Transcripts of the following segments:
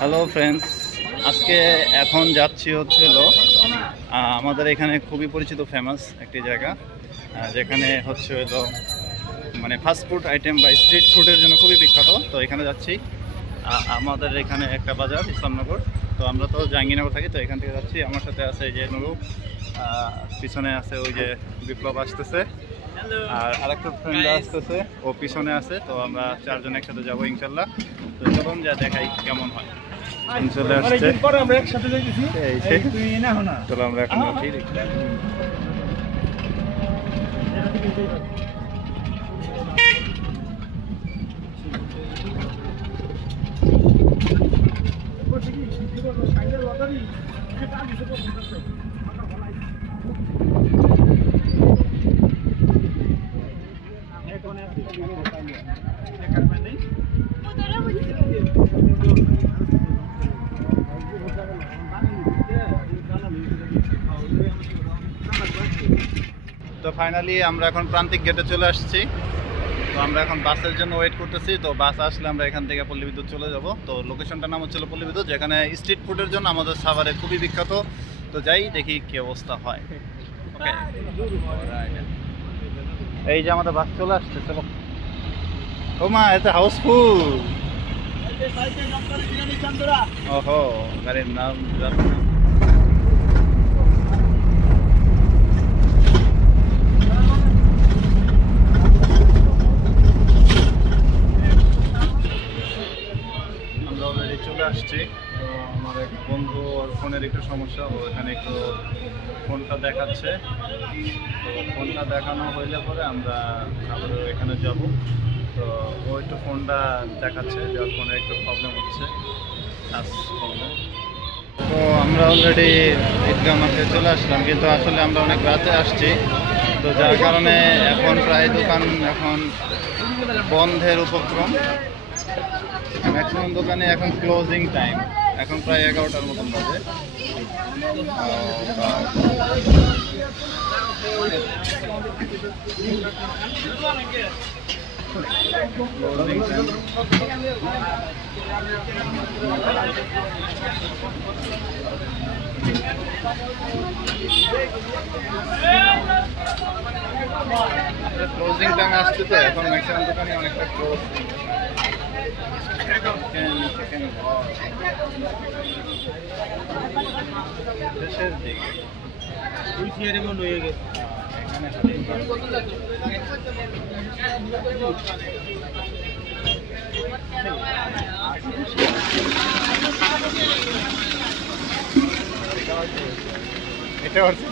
Hello friends, আজকে এখন যাচ্ছি হলো আমাদের এখানে খুবই পরিচিত ফেমাস একটি জায়গা, যেখানে হলো মানে ফাস্টফুড আইটেম বা স্ট্রিট ফুডের জন্য খুবই বিখ্যাত। তো এখানে যাচ্ছি। আমাদের এখানে একটা বাজার ইসলামনগর, তো আমরা তো জাহাঙ্গীরনগর থাকি, তো এখান থেকে যাচ্ছি। আমার সাথে আছে এই যে নুরু, পিছনে আছে ওই যে বিপ্লব আসতেছে, আর আরেকটা ফ্রেন্ড আসতেছে, ও পিছনে আছে। তো আমরা চারজন একসাথে যাবো ইনশাল্লাহ। তো চলুন যা দেখাই কেমন হয়। চলে আসছে, চলো আমরা এখন যাচ্ছি। তো ফাইনালি আমরা এখন প্রান্তিক গেটে চলে আসছি। তো আমরা এখন বাসের জন্য ওয়েট করতেছি। তো বাস আসলে আমরা এখান থেকে পল্লী বিদ্যুৎ চলে যাব। তো লোকেশনটার নাম হচ্ছিল পল্লী বিদ্যুৎ, যেখানে স্ট্রিট ফুডের জন্য আমাদের সাভারে খুবই বিখ্যাত। তো যাই দেখি কি অবস্থা হয়। ওকে, এই যে আমাদের বাস চলে আসছে, চলো। ও মা, এটা হাউসফুল। ওহো, গাড়ির নাম চলে আসছি। তো আমার এক বন্ধু, ওর ফোনের একটু সমস্যা, ও এখানে একটু ফোনটা দেখাচ্ছে। তো ফোনটা দেখানো হইলে পরে আমরা আবার এখানে যাব। তো ও একটু ফোনটা দেখাচ্ছে, যে ওর ফোনে একটু প্রবলেম হচ্ছে, টাচ প্রবলেম। তো আমরা অলরেডি ঈদগাহ মাঠে চলে আসলাম, কিন্তু আসলে আমরা অনেক রাতে আসছি। তো যার কারণে এখন প্রায় দোকান এখন বন্ধের উপক্রম। ম্যাক্সিমাম দোকানে এখন ক্লোজিং টাইম, এখন প্রায় 11টার মতন বাজে। ক্লোজিং টাইম আসছে, তো এখন ম্যাক্সিমাম দোকানে অনেকটা ক্লোজ। শেষের দিকে এটা হচ্ছে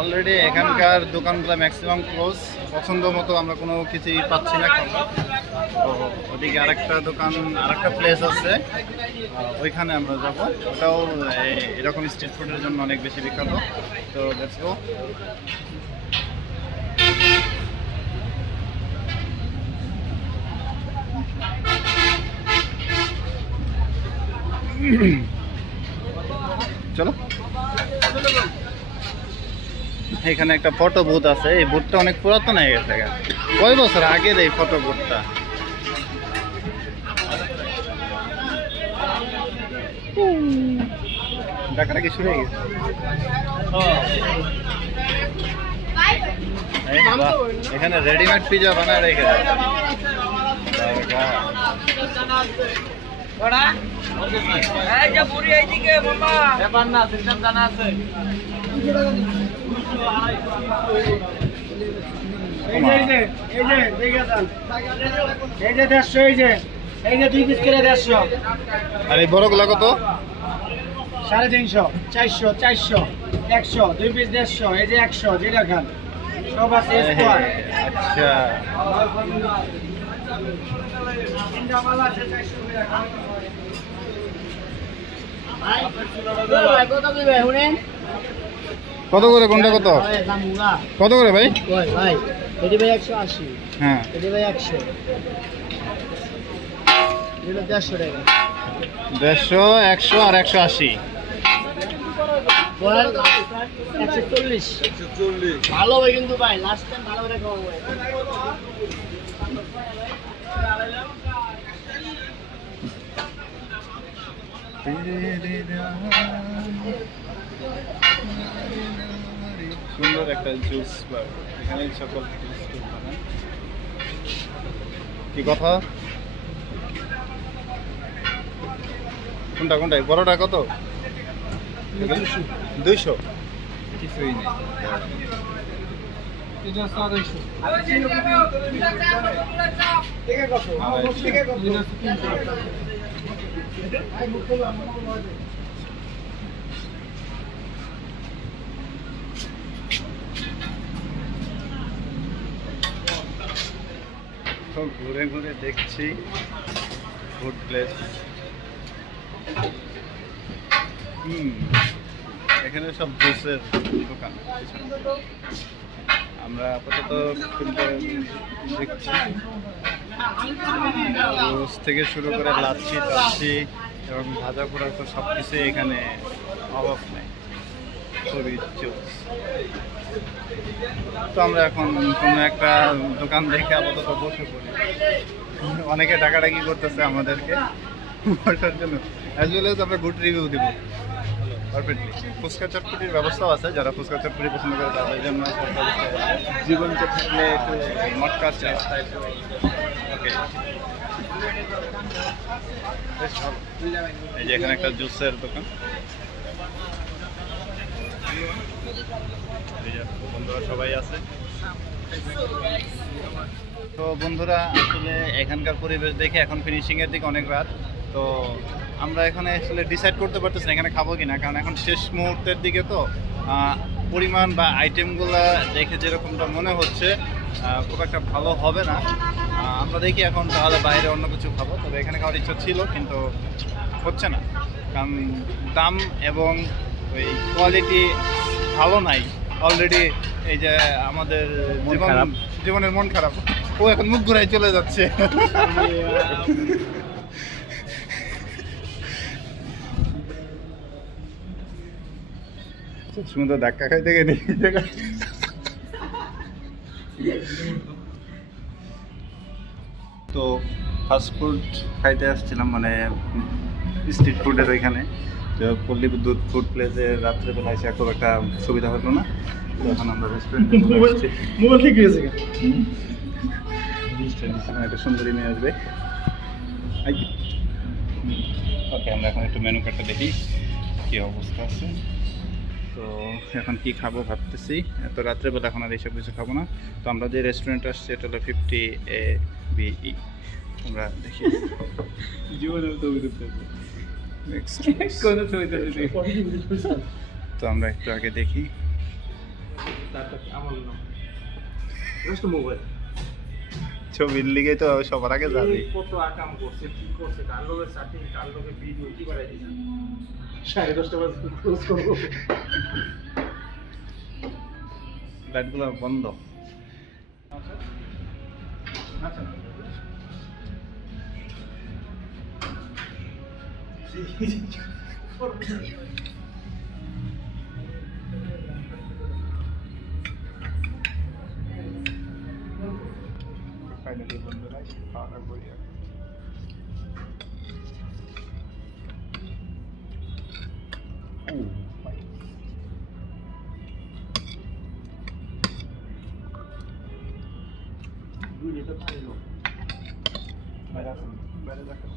অলরেডি এখানকার দোকানগুলো ম্যাক্সিমাম ক্লোজ। পছন্দ মতো আমরা কোনো কিছুই পাচ্ছি না। তো ওদিকে আরেকটা দোকান, আরেকটা প্লেস আছে, ওইখানে আমরা যাব। ওটাও এরকম স্ট্রিট ফুডের জন্য অনেক বেশি বিখ্যাত। তো লেটস গো। চলো, এখানে একটা ফটো বুথ আছে। এই বুথটা অনেক পুরাতন হয়ে গেছে, কয় বছর আগের এই ফটো বুথটা। ডাকাডাকি শুরু হয়ে গেছে। এখানে রেডিমেড পিজা বানায় রেখে আর এই বড়গুলা কত? 350, 400, 400, 100, 2 পিস 150, এই যে 100 যেটা খান সব আছে স্কোয়ার। আচ্ছা, কত দিবে শুনেন? কত করে কোনটা কত? কত করে ভাই? ভাই এটি ভাই 180, হ্যাঁ এটি ভাই 100, এটা 150 টাকা। 150, 100 আর 180। বল 140, ভালো ভাই কিন্তু ভাই লাস্ট টাইম ভালো করে খাওয়া ভাই। সুন্দর একটা জুস বার, এখানে সকল জুস বানায়। কি কথা? কোনটা কোনটা বড়টা কত? 200। কিছুই নেই। এটা 400। তো ঘুরে ঘুরে দেখছি ফুড প্লেস। এখানে সব জুসের দোকান। আমরা আপাতত দেখছি জুস থেকে শুরু করে লাচ্ছি টাচ্ছি এবং ভাজা পোড়া তো সব কিছুই এখানে অভাব নেই, খুবই জুস। তো আমরা এখন কোনো একটা দোকান দেখে আপাতত বসে পড়ি। অনেকে ডাকাডাকি করতেছে আমাদেরকে বসার জন্য, অ্যাজ ওয়েল এজ আমরা গুড রিভিউ দিব পারফেক্টলি। ফুচকা চটপটির ব্যবস্থাও আছে, যারা ফুচকা চটপটি পছন্দ করে তাদের জন্য জীবনকে থাকলে একটু মটকা চা। ওকে, বেশ ভালো। এই যে এখানে একটা জুসের দোকান, এই যে বন্ধুরা সবাই আছে। তো বন্ধুরা আসলে এখানকার পরিবেশ দেখে এখন ফিনিশিংয়ের দিকে অনেক রাত, তো আমরা এখানে আসলে ডিসাইড করতে পারতেছি না এখানে খাবো কিনা, কারণ এখন শেষ মুহূর্তের দিকে তো পরিমাণ বা আইটেমগুলো দেখে যেরকমটা মনে হচ্ছে খুব একটা ভালো হবে না। আমরা দেখি এখন তাহলে বাইরে অন্য কিছু খাবো, তবে এখানে খাওয়ার ইচ্ছা ছিল কিন্তু হচ্ছে না, কারণ দাম এবং ওই কোয়ালিটি ভালো নাই। অলরেডি এই যে আমাদের জীবনের মন খারাপ, ও এখন মুখ ঘুরাই চলে যাচ্ছে। সুন্দর ধাক্কা খাইতে গেলে তো ফাস্টফুড খাইতে আসছিলাম, মানে স্ট্রিট ফুডের ওইখানে। তো পল্লী বিদ্যুৎ ফুড প্লেসে রাত্রেবেলা এসে খুব একটা সুবিধা হলো না, তো এখন আমরা রেস্টুরেন্টে মোবাইল ঠিক হয়েছে। একটা সুন্দরী মেয়ে আসবে। ওকে, আমরা এখন একটু মেনু কার্ডটা দেখি কী অবস্থা আছে। তো এখন কি খাবো ভাবতেছি, এত রাত্রেবেলা এখন আর এইসব কিছু খাবো না। তো আমরা যে রেস্টুরেন্ট আসছি এটা হলো 50ABE। আমরা দেখি তো আমরা একটু আগে দেখি। ছবির লিগে তো সবার আগে যাবে। কত আকাম করছে, কি করছে, কার লোকের চাকরি, কার লোকের ভিডিও কি বাড়াই দিছে। 10:30 বাজে ক্লোজ করবো। লাইটগুলো বন্ধ। ফাইনালি বন্ধুরা খাওয়া দাওয়া করি এখন। বাইরে আসুন, বাইরে দেখো।